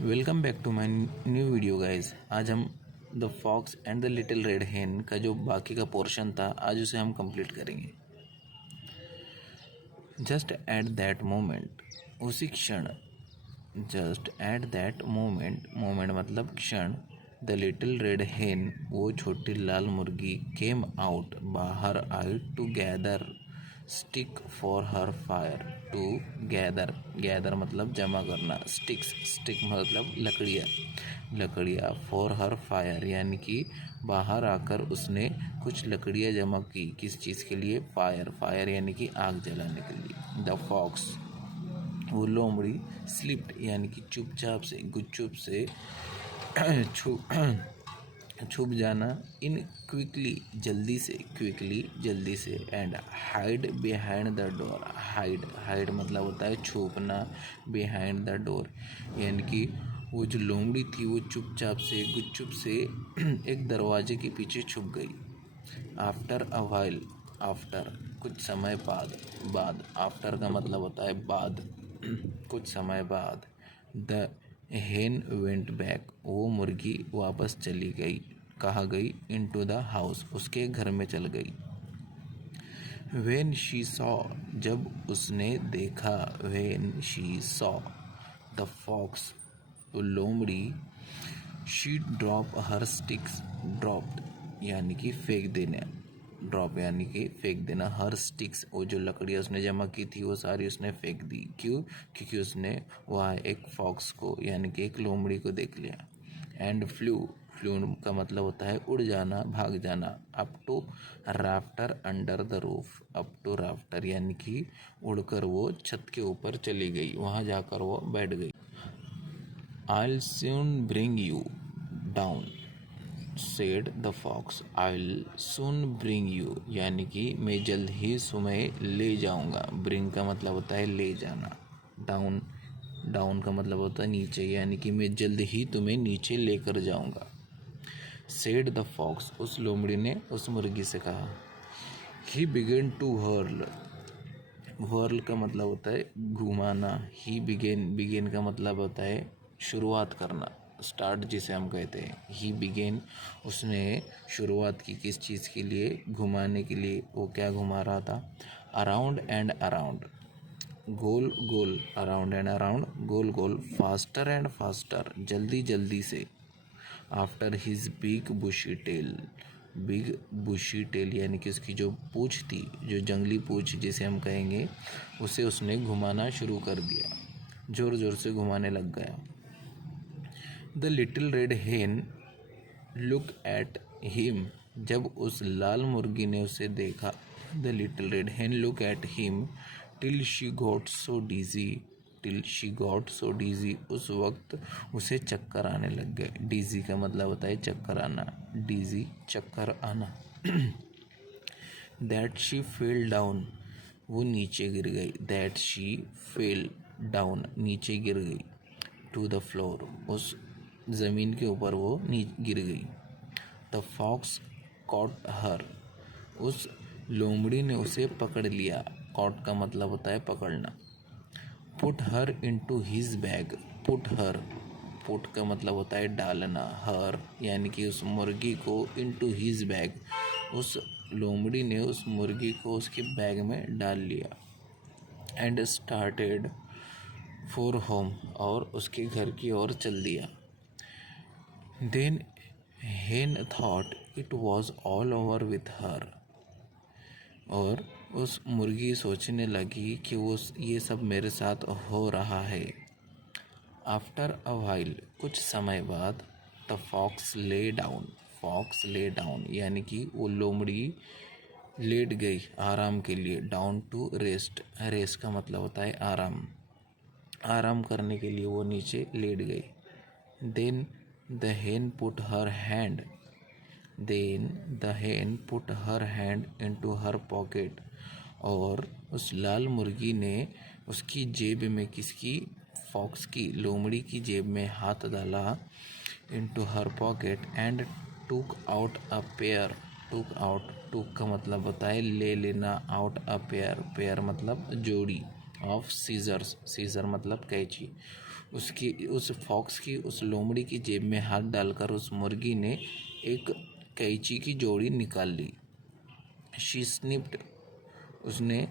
Welcome back to my new video guys. आज हम the fox and the little red hen का जो बाकी का पोर्शन था आज उसे हम कंप्लीट करेंगे। जस्ट एट दैट मोमेंट, उसी क्षण, जस्ट एट दैट मोमेंट मतलब क्षण, द लिटिल रेड हेन वो छोटी लाल मुर्गी केम आउट बाहर आई to gather stick for her fire. To gather मतलब जमा करना, स्टिक मतलब लकड़ियाँ फॉर हर फायर यानी कि बाहर आकर उसने कुछ लकड़ियाँ जमा की। किस चीज़ के लिए? फायर यानी कि आग जलाने के लिए। द फॉक्स वो लोमड़ी स्लिप्ड यानी कि चुपचाप से गुपचुप से छुप जाना, इन क्विकली जल्दी से and hide behind the door. Hide मतलब होता है छुपना, बिहाइंड द डोर यानी कि वो जो लोमड़ी थी वो चुपचाप से गुपचुप से एक दरवाजे के पीछे छुप गई। आफ्टर अ व्हाइल, आफ्टर कुछ समय बाद आफ्टर का मतलब होता है बाद कुछ समय बाद। द हेन वेंट बैक, वो मुर्गी वापस चली गई। कहाँ गई? इनटू द हाउस, उसके घर में चल गई। व्हेन शी सॉ, जब उसने देखा, when she saw the fox, लोमड़ी, she drop her sticks, dropped यानी कि फेंक देना, ड्रॉप यानी कि फेंक देना, हर स्टिक्स वो जो लकड़ियाँ उसने जमा की थी वो सारी उसने फेंक दी। क्यों? क्योंकि उसने वहाँ एक फॉक्स को यानी कि एक लोमड़ी को देख लिया। एंड फ्लू का मतलब होता है उड़ जाना, भाग जाना। Up to rafter under the roof, up to rafter यानी कि उड़कर वो छत के ऊपर चली गई, वहाँ जाकर वो बैठ गई। I'll soon bring you down, said the fox. I'll soon bring you यानी कि मैं जल्द ही तुम्हें ले जाऊंगा। Bring का मतलब होता है ले जाना। डाउन का मतलब होता है नीचे, यानी कि मैं जल्द ही तुम्हें नीचे लेकर जाऊंगा। Said the fox, उस लोमड़ी ने उस मुर्गी से कहा। He began to whirl का मतलब होता है घुमाना। ही बिगेन का मतलब होता है शुरुआत करना, स्टार्ट जिसे हम कहते हैं। ही बिगेन, उसने शुरुआत की किस चीज़ के लिए? घुमाने के लिए। वो क्या घुमा रहा था? Around and around, goal around and around, goal, faster and faster, जल्दी से। After his big bushy tail यानी कि उसकी जो पूँछ थी, जो जंगली पूँछ जिसे हम कहेंगे, उसे उसने घुमाना शुरू कर दिया, जोर से घुमाने लग गया। द लिटिल रेड हेन लुक एट हिम, जब उस लाल मुर्गी ने उसे देखा। द लिटिल रेड हेन look at him till she got so DG, उस वक्त उसे चक्कर आने लग गए। डीजी का मतलब होता है चक्कर आना, डीजी चक्कर आना। दैट शी फेल डाउन, वो नीचे गिर गई। दैट शी फेल डाउन, नीचे गिर गई। टू द फ्लोर, उस ज़मीन के ऊपर वो गिर गई। द फॉक्स कॉट हर, उस लोमड़ी ने उसे पकड़ लिया। कॉट का मतलब होता है पकड़ना। Put her into his bag, put का मतलब होता है डालना, हर यानी कि उस मुर्गी को, इंटू हिज बैग, उस लोमड़ी ने उस मुर्गी को उसके बैग में डाल लिया। एंड स्टार्टेड फॉर होम, और उसके घर की ओर चल दिया। देन हेन thought it was all over with her, और उस मुर्गी सोचने लगी कि वो ये सब मेरे साथ हो रहा है। आफ्टर अ व्हाइल, कुछ समय बाद, द फॉक्स ले डाउन यानी कि वो लोमड़ी लेट गई आराम के लिए। डाउन टू रेस्ट का मतलब होता है आराम करने के लिए वो नीचे लेट गई। देन द हेन पुट हर हैंड इनटू हर पॉकेट, और उस लाल मुर्गी ने उसकी जेब में, किसकी? फॉक्स की, लोमड़ी की जेब में हाथ डाला। इनटू हर पॉकेट एंड टूक आउट अ पेयर, टूक का मतलब होता है ले लेना, आउट अ पेयर मतलब जोड़ी, ऑफ सीजर मतलब कैंची, उस फॉक्स की उस लोमड़ी की जेब में हाथ डालकर उस मुर्गी ने एक कैंची की जोड़ी निकाल ली। शी स्निप्ड, उसने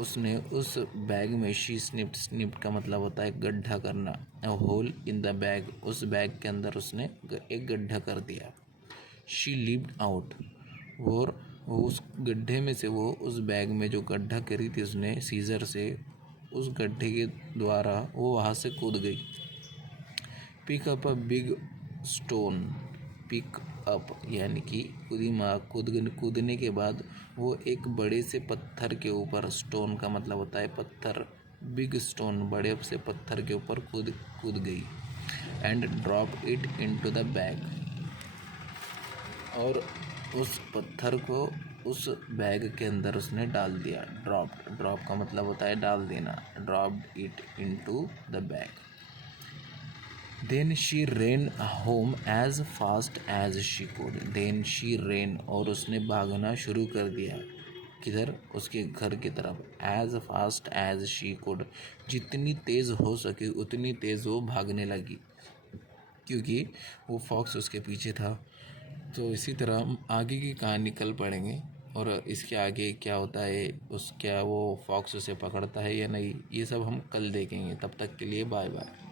उसने उस बैग में स्निप्ड का मतलब होता है गड्ढा करना। होल इन द बैग, उस बैग के अंदर उसने एक गड्ढा कर दिया। शी लीप्ड आउट, और वो उस गड्ढे में से वो उस बैग में जो गड्ढा करी थी उसने सीजर से, उस गड्ढे के द्वारा वो वहाँ से कूद गई। Pick up a big stone, pick up यानी कि कूदने के बाद वो एक बड़े से पत्थर के ऊपर, स्टोन का मतलब होता है पत्थर, बिग स्टोन बड़े से पत्थर के ऊपर कूद गई। And drop it into the bag, और उस पत्थर को उस बैग के अंदर उसने डाल दिया। ड्रॉप का मतलब होता है डाल देना। Dropped it into the bag. Then she ran home as fast as she could. Then she ran, और उसने भागना शुरू कर दिया। किधर? उसके घर की तरफ। As fast as she could, जितनी तेज़ हो सके उतनी तेज़ वो भागने लगी, क्योंकि वो फॉक्स उसके पीछे था। तो इसी तरह हम आगे की कहानी कल पढ़ेंगे, और इसके आगे क्या होता है, क्या वो फॉक्स उसे पकड़ता है या नहीं, ये सब हम कल देखेंगे। तब तक के लिए बाय बाय।